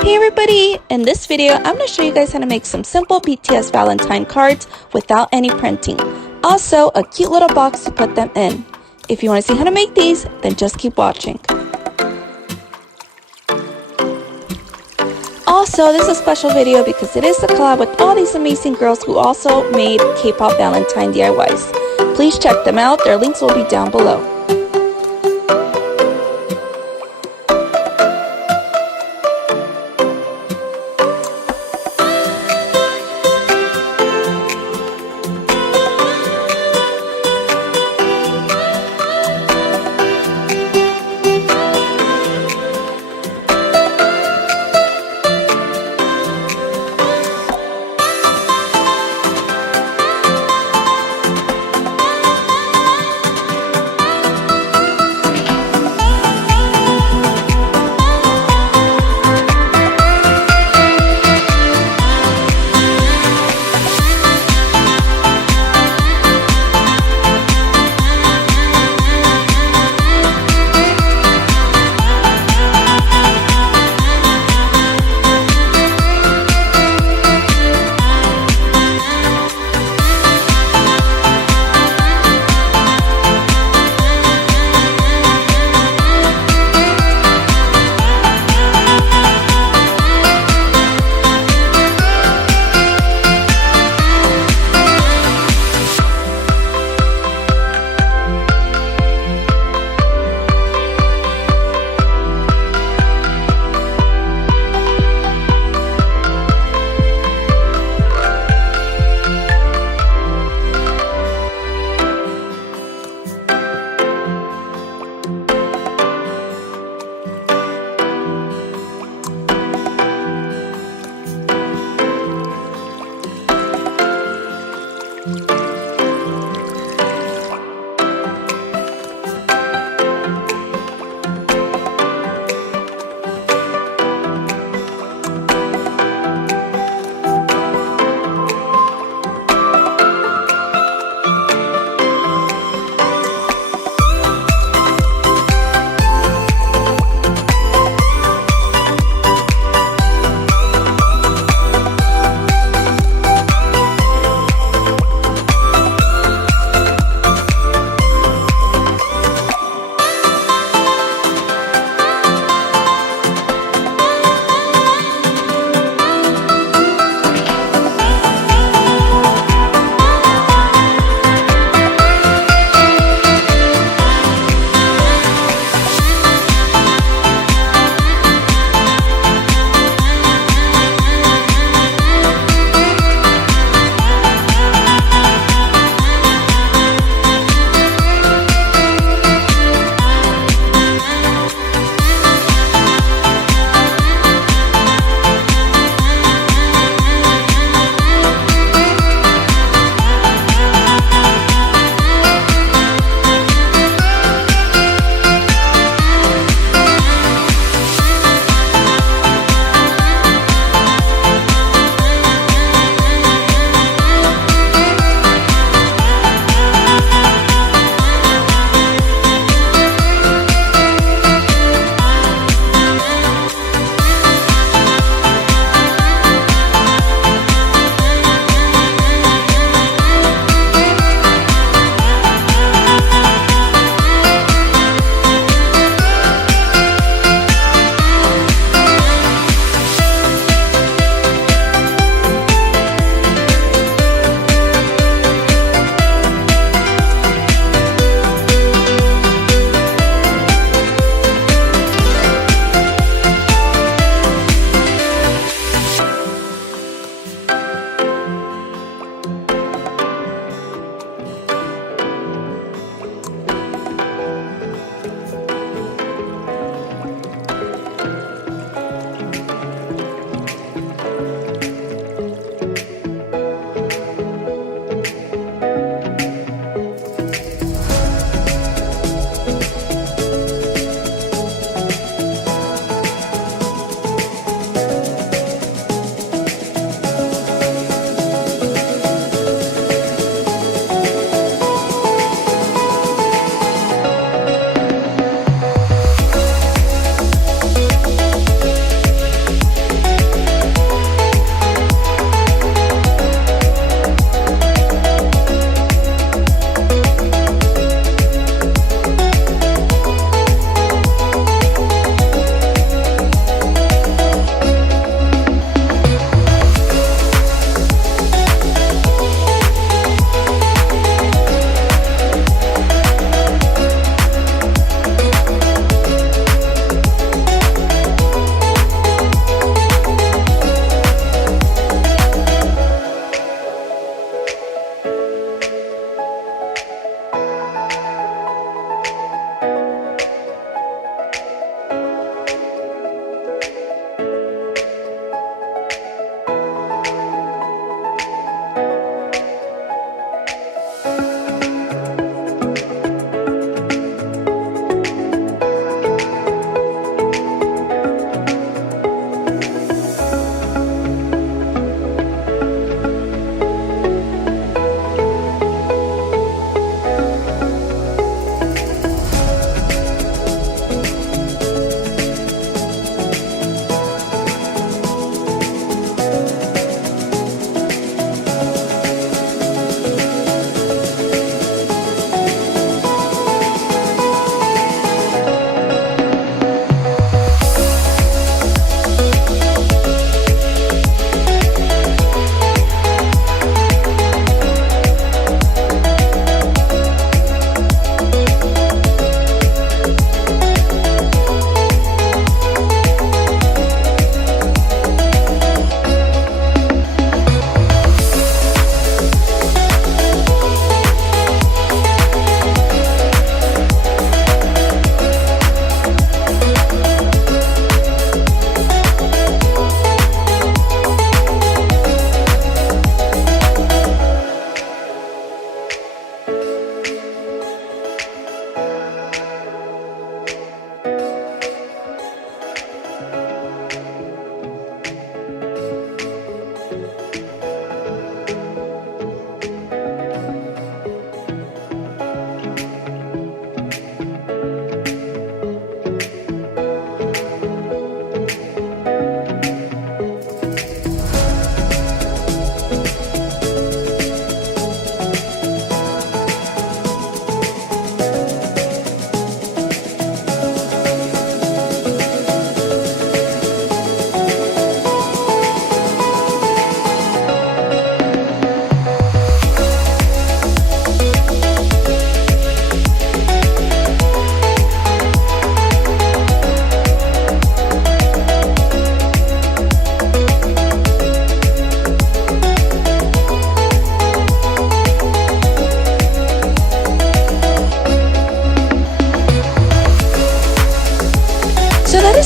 Hey everybody! In this video, I'm going to show you guys how to make some simple BTS Valentine cards without any printing. Also, a cute little box to put them in. If you want to see how to make these, then just keep watching. Also, this is a special video because it is a collab with all these amazing girls who also made K-pop Valentine DIYs. Please check them out, their links will be down below.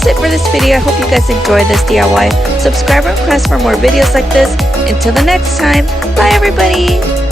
that's it for this video. I hope you guys enjoyed this DIY. Subscribe and request for more videos like this. Until the next time, bye everybody!